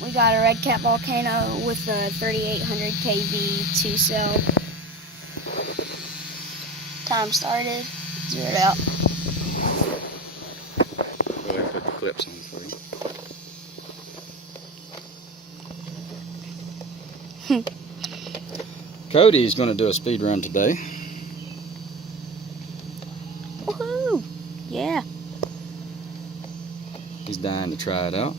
We got a Redcat Volcano with a 3800 kV 2-cell. Time started, zeroed out. Go ahead and put the clips on for you. Cody's going to do a speed run today. Woohoo! Yeah. He's dying to try it out.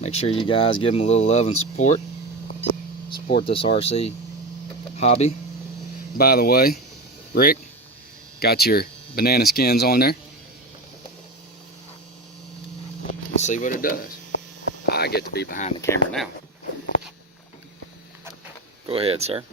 Make sure you guys give him a little love and support. Support this RC hobby. By the way, Rick, got your banana skins on there. Let's see what it does. I get to be behind the camera now. Go ahead, sir.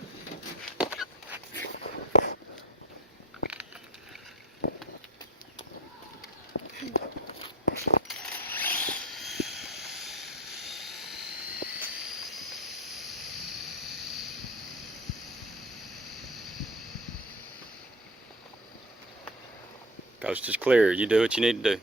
Coast is clear. You do what you need to do.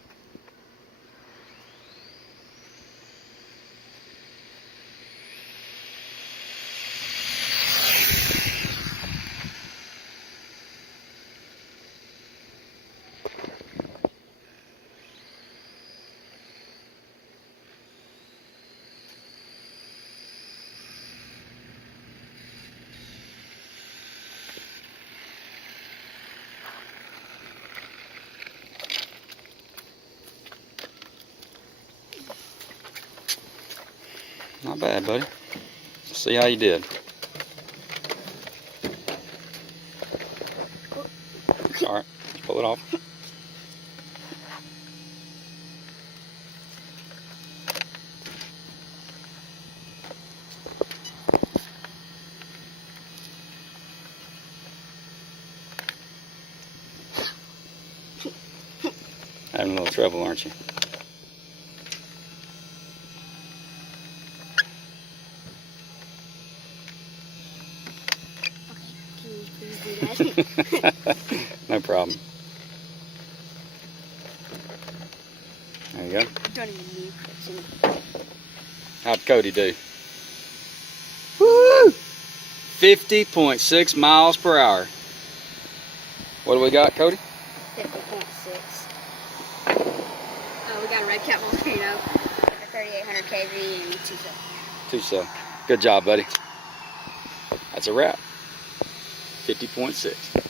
Not bad, buddy. Let's see how you did. Alright, let's pull it off. Having a little trouble, aren't you? Please do that. No problem. There you go. Don't even need clips. How'd Cody do? Woo! 50.6 miles per hour. What do we got, Cody? 50.6. We got a Redcat Volcano with a 3800 kV and 2-cell. 2-cell. Good job, buddy. That's a wrap. 50.6.